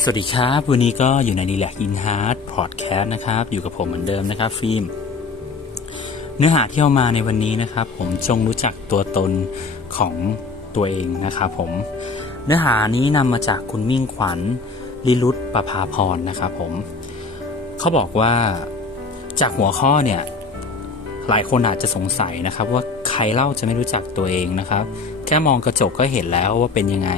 สวัสดีครับ วันนี้ก็อยู่ในดีแลกอินฮาร์ดพอดแคสต์นะครับ อยู่กับผมเหมือนเดิมนะครับ ฟิล์ม เนื้อหาที่เอามาในวันนี้นะครับ ผมจงรู้จักตัวตนของตัวเองนะครับผม เนื้อหานี้นำมาจากคุณมิ่งขวัญลิรุตประภาพรนะครับผม เขาบอกว่าจากหัวข้อเนี่ย หลายคนอาจจะสงสัยนะครับ ว่าใครเล่าจะไม่รู้จักตัวเองนะครับ แค่มองกระจกก็เห็นแล้วว่าเป็นยังไง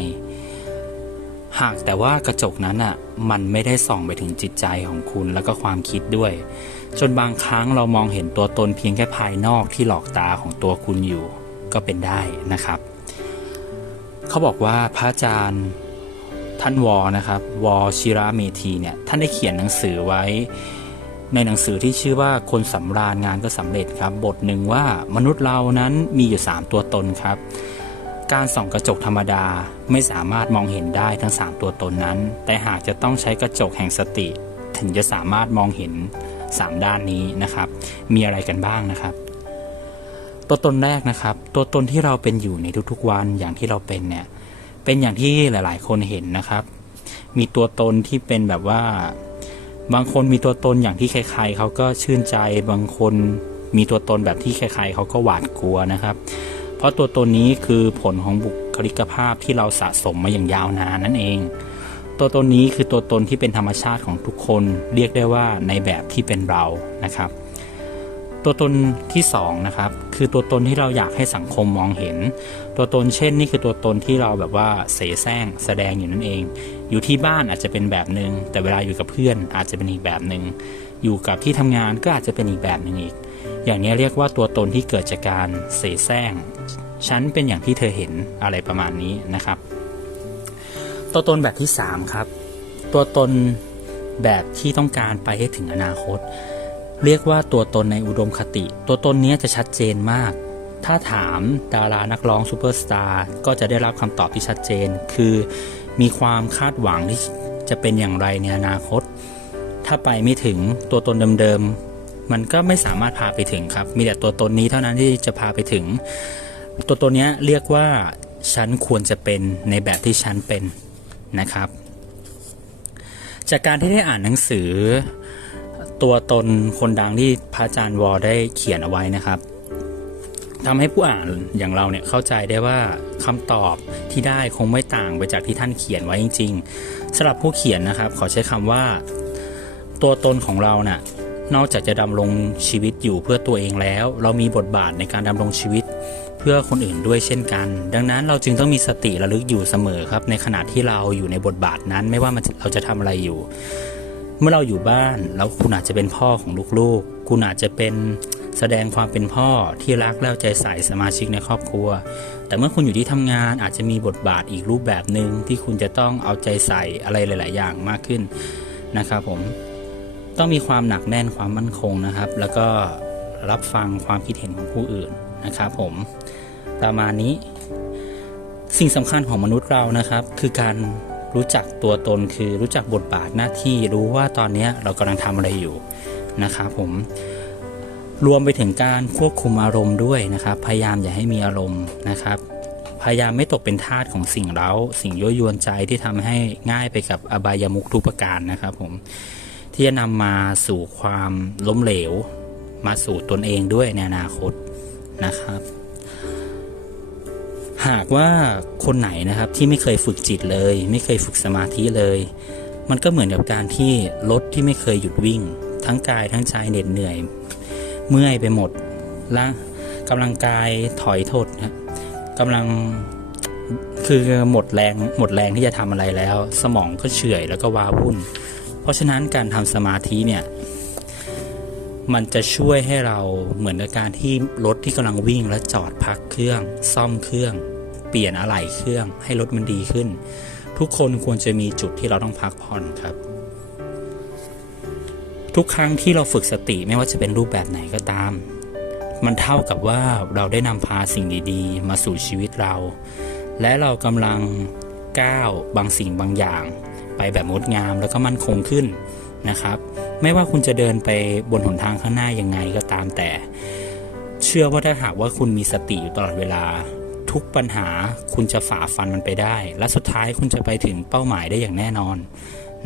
หากแต่ว่ากระจกนั้นอะมันไม่ได้ส่องไปถึงจิตใจของคุณแล้วก็ความคิดด้วย จนบางครั้งเรามองเห็นตัวตนเพียงแค่ภายนอกที่หลอกตาของตัวคุณอยู่ก็เป็นได้นะครับ เขาบอกว่าพระอาจารย์ท่านวอนะครับวอชิระเมธีเนี่ยท่านได้เขียนหนังสือไว้ ในหนังสือที่ชื่อว่าคนสำราญงานก็สำเร็จครับ บทหนึ่งว่ามนุษย์เรานั้นมีอยู่ 3 ตัวตนครับ การส่องกระจกธรรมดาไม่สามารถมองเห็นได้ทั้ง 3 ตัวตนนั้น แต่หากจะต้องใช้กระจกแห่งสติ ถึงจะสามารถมองเห็น 3 ด้านนี้นะครับ มีอะไรกันบ้างนะครับ ตัวตนแรกนะครับ ตัวตนที่เราเป็นอยู่ในทุกๆวันอย่างที่เราเป็นเนี่ยเป็นอย่างที่หลาย ๆ คนเห็นนะครับ มีตัวตนที่เป็นแบบว่า บางคนมีตัวตนอย่างที่ใครๆเขาก็ชื่นใจบางคนมีตัวตนแบบที่ใครๆเขาก็หวาดกลัวนะครับ เพราะตัวตนนี้คือผลของบุคลิกภาพที่เราสะสมมาอย่างยาวนานนั่นเอง ตัวตนนี้คือตัวตนที่เป็นธรรมชาติของทุกคน เรียกได้ว่าในแบบที่เป็นเรานะครับ ตัวตนที่สองนะครับคือตัวตนที่เราอยากให้สังคมมองเห็น ตัวตนเช่นนี่คือตัวตนที่เราแบบว่าเสแสร้งแสดงอยู่นั่นเอง อยู่ที่บ้านอาจจะเป็นแบบหนึง่งแต่เวลาอยู่กับเพื่อนอาจจะเป็นอีกแบบหนึง่งอยู่กับที่ทำงานก็อาจจะเป็นอีกแบบหนึ่งอีก อย่างนี้เรียกว่าตัวตนที่เกิดจากการเสแสร้งฉันเป็นอย่างที่เธอเห็นอะไรประมาณนี้นะครับ ตัวตนแบบที่ 3 ครับ ตัวตนแบบที่ต้องการไปให้ถึงอนาคต เรียกว่าตัวตนในอุดมคติ ตัวตนนี้จะชัดเจนมาก ถ้าถามดารานักร้องซูเปอร์สตาร์ก็จะได้รับคำตอบที่ชัดเจน คือมีความคาดหวังที่จะเป็นอย่างไรในอนาคต ถ้าไปไม่ถึงตัวตนเดิมๆ มันก็ไม่สามารถพาไปถึงครับ มีแต่ตัวตนนี้เท่านั้นที่จะพาไปถึง ตัวตนนี้เรียกว่าฉันควรจะเป็นในแบบที่ฉันเป็นนะครับ จากการที่ได้อ่านหนังสือ ตัวตนคนดังที่พระอาจารย์วอได้เขียนเอาไว้นะครับทำให้ผู้อ่านอย่างเราเนี่ยเข้าใจได้ว่าคำตอบที่ได้คงไม่ต่างไปจากที่ท่านเขียนไว้จริง ๆสำหรับผู้เขียนนะครับ ขอใช้คำว่า ตัวตนของเราน่ะ นอกจากจะดำรงชีวิตอยู่เพื่อตัวเองแล้ว เรามีบทบาทในการดำรงชีวิตเพื่อคนอื่นด้วยเช่นกัน ดังนั้นเราจึงต้องมีสติระลึกอยู่เสมอครับ ในขณะที่เราอยู่ในบทบาทนั้น ไม่ว่าเราจะทำอะไรอยู่ เมื่อเราอยู่บ้านแล้วคุณอาจจะเป็นพ่อของลูกๆ คุณอาจจะเป็นแสดงความเป็นพ่อที่รักแล้วใจใส่สมาชิกในครอบครัว แต่เมื่อคุณอยู่ที่ทำงานอาจจะมีบทบาทอีกรูปแบบหนึ่งที่คุณจะต้องเอาใจใส่อะไรหลาย ๆ อย่างมากขึ้นนะครับผม ต้องมีความหนักแน่นความมั่นคงนะครับ แล้วก็รับฟังความคิดเห็นของผู้อื่นนะครับผมประมาณนี้ สิ่งสำคัญของมนุษย์เรานะครับ คือการรู้จักตัวตนคือรู้จักบทบาทหน้าที่รู้ว่าตอนนี้เรากำลังทำอะไรอยู่นะครับผมรวมไปถึงการควบคุมอารมณ์ด้วยนะครับ พยายามอย่าให้มีอารมณ์นะครับ พยายามไม่ตกเป็นทาสของสิ่งเร้า สิ่งยั่วยวนใจที่ทำให้ง่ายไปกับอบายามุขทุกประการนะครับผม ที่จะนำมาสู่ความล้มเหลว มาสู่ตนเองด้วยในอนาคตนะครับ หากว่าคนไหนนะครับที่ไม่เคยฝึกจิตเลย ไม่เคยฝึกสมาธิเลย มันก็เหมือนกับการที่รถที่ไม่เคยหยุดวิ่ง ทั้งกายทั้งใจเหน็ดเหนื่อย เมื่อยไปหมดและกำลังกายถอยทดนะกำลังคือหมดแรงหมดแรงที่จะทำอะไรแล้ว สมองก็เฉื่อยแล้วก็วาวุ่น เพราะฉะนั้นการทำสมาธิเนี่ยมันจะช่วยให้เราเหมือนกับการที่รถที่กำลังวิ่งและจอดพักเครื่อง ซ่อมเครื่อง เปลี่ยนอะไหล่เครื่อง ให้รถมันดีขึ้น ทุกคนควรจะมีจุดที่เราต้องพักผ่อนครับ ทุกครั้งที่เราฝึกสติไม่ว่าจะเป็นรูปแบบไหนก็ตาม มันเท่ากับว่าเราได้นำพาสิ่งดีๆ มาสู่ชีวิตเรา และเรากำลังก้าวบางสิ่งบางอย่าง ไปแบบงดงามแล้วก็มั่นคงขึ้นนะครับ ไม่ว่าคุณจะเดินไปบนหนทางข้างหน้ายังไงก็ตามแต่ เชื่อว่าถ้าหากว่าคุณมีสติอยู่ตลอดเวลา ทุกปัญหาคุณจะฝ่าฟันมันไปได้ และสุดท้ายคุณจะไปถึงเป้าหมายได้อย่างแน่นอน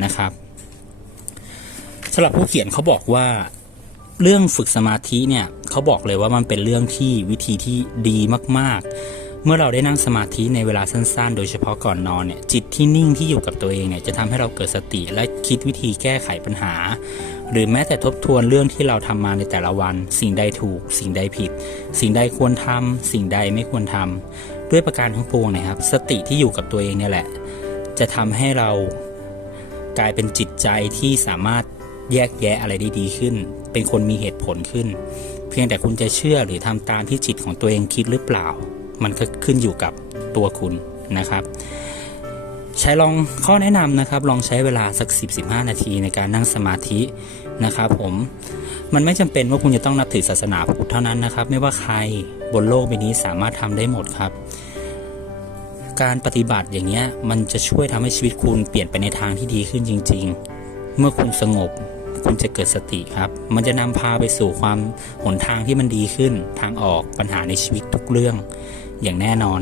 นะครับสำหรับผู้เขียนเขาบอกว่าเรื่องฝึกสมาธิเนี่ยเขาบอกเลยว่ามันเป็นเรื่องที่วิธีที่ดีมาก ๆ เมื่อเราได้นั่งสมาธิในเวลาสั้นๆ โดยเฉพาะก่อนนอนเนี่ยจิตที่นิ่งที่อยู่กับตัวเองเนี่ยจะทำให้เราเกิดสติและคิดวิธีแก้ไขปัญหา หรือแม้แต่ทบทวนเรื่องที่เราทำมาในแต่ละวัน สิ่งใดถูก สิ่งใดผิด สิ่งใดควรทำสิ่งใดไม่ควรทำด้วยประการทั้งปวงนะครับ สติที่อยู่กับตัวเองเนี่ยแหละ จะทำให้เรากลายเป็นจิตใจที่สามารถแยกแยะอะไรได้ดีขึ้น เป็นคนมีเหตุผลขึ้น เพียงแต่คุณจะเชื่อหรือทำตามที่จิตของตัวเองคิดหรือเปล่า มันก็ขึ้นอยู่กับตัวคุณนะครับ ใช้ลองข้อแนะนำนะครับ ลองใช้เวลาสัก 10-15 นาทีในการนั่งสมาธินะครับผมมันไม่จำเป็นว่าคุณจะต้องนับถือศาสนาพุทธเท่านั้นนะครับ ไม่ว่าใครบนโลกใบนี้สามารถทำได้หมดครับ การปฏิบัติอย่างเงี้ยมันจะช่วยทำให้ชีวิตคุณเปลี่ยนไปในทางที่ดีขึ้นจริง ๆ เมื่อคุณสงบคุณจะเกิดสติครับ มันจะนำพาไปสู่ความหนทางที่มันดีขึ้น ทางออกปัญหาในชีวิตทุกเรื่อง อย่างแน่นอน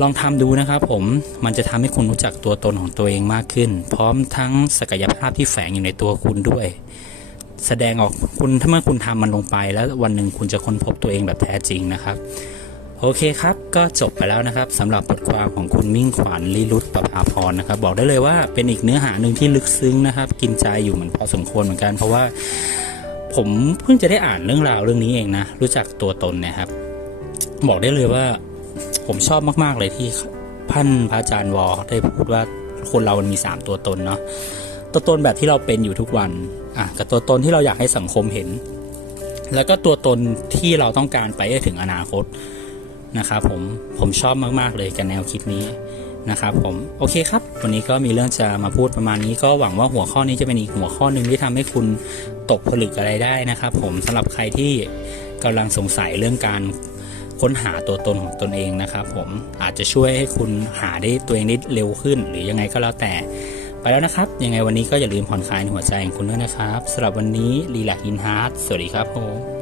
ลองทำดูนะครับผมมันจะทำให้คุณรู้จักตัวตนของตัวเองมากขึ้น พร้อมทั้งศักยภาพที่แฝงอยู่ในตัวคุณด้วย แสดงออกคุณถ้าเมื่อคุณทำมันลงไป แล้ววันหนึ่งคุณจะค้นพบตัวเองแบบแท้จริงนะครับโอเคครับ ก็จบไปแล้วนะครับสำหรับบทความของคุณมิ่งขวัญลิรุตประภาพรนะครับ บอกได้เลยว่าเป็นอีกเนื้อหาหนึ่งที่ลึกซึ้งนะครับ กินใจอยู่เหมือนพอสมควรเหมือนกัน เพราะว่าผมเพิ่งจะได้อ่านเรื่องราวเรื่องนี้เองนะ รู้จักตัวตนนะครับ บอกได้เลยว่า ผมชอบมาก ๆ เลยที่พันพระอาจารย์วอได้พูดว่าคนเรามันมี 3 ตัวตนเนาะตัวตนแบบที่เราเป็นอยู่ทุกวันอะกับตัวตนที่เราอยากให้สังคมเห็น แล้วก็ตัวตนที่เราต้องการไปถึงอนาคตนะครับผมผมชอบมาก ๆ เลยกับแนวคิดนี้นะครับผมโอเคครับ วันนี้ก็มีเรื่องจะมาพูดประมาณนี้ก็หวังว่าหัวข้อนี้จะเป็นอีกหัวข้อหนึ่งที่ทำให้คุณตกผลึกอะไรได้นะครับ ผมสำหรับใครที่กำลังสงสัยเรื่องการ ค้นหาตัวตนของตนเองนะครับ ผมอาจจะช่วยให้คุณหาได้ตัวเองได้เร็วขึ้น หรือยังไงก็แล้วแต่ ไปแล้วนะครับ ยังไงวันนี้ก็อย่าลืมผ่อนคลายในหัวใจของคุณด้วยนะครับสำหรับวันนี้รีแลกอินฮาร์ดสวัสดีครับผม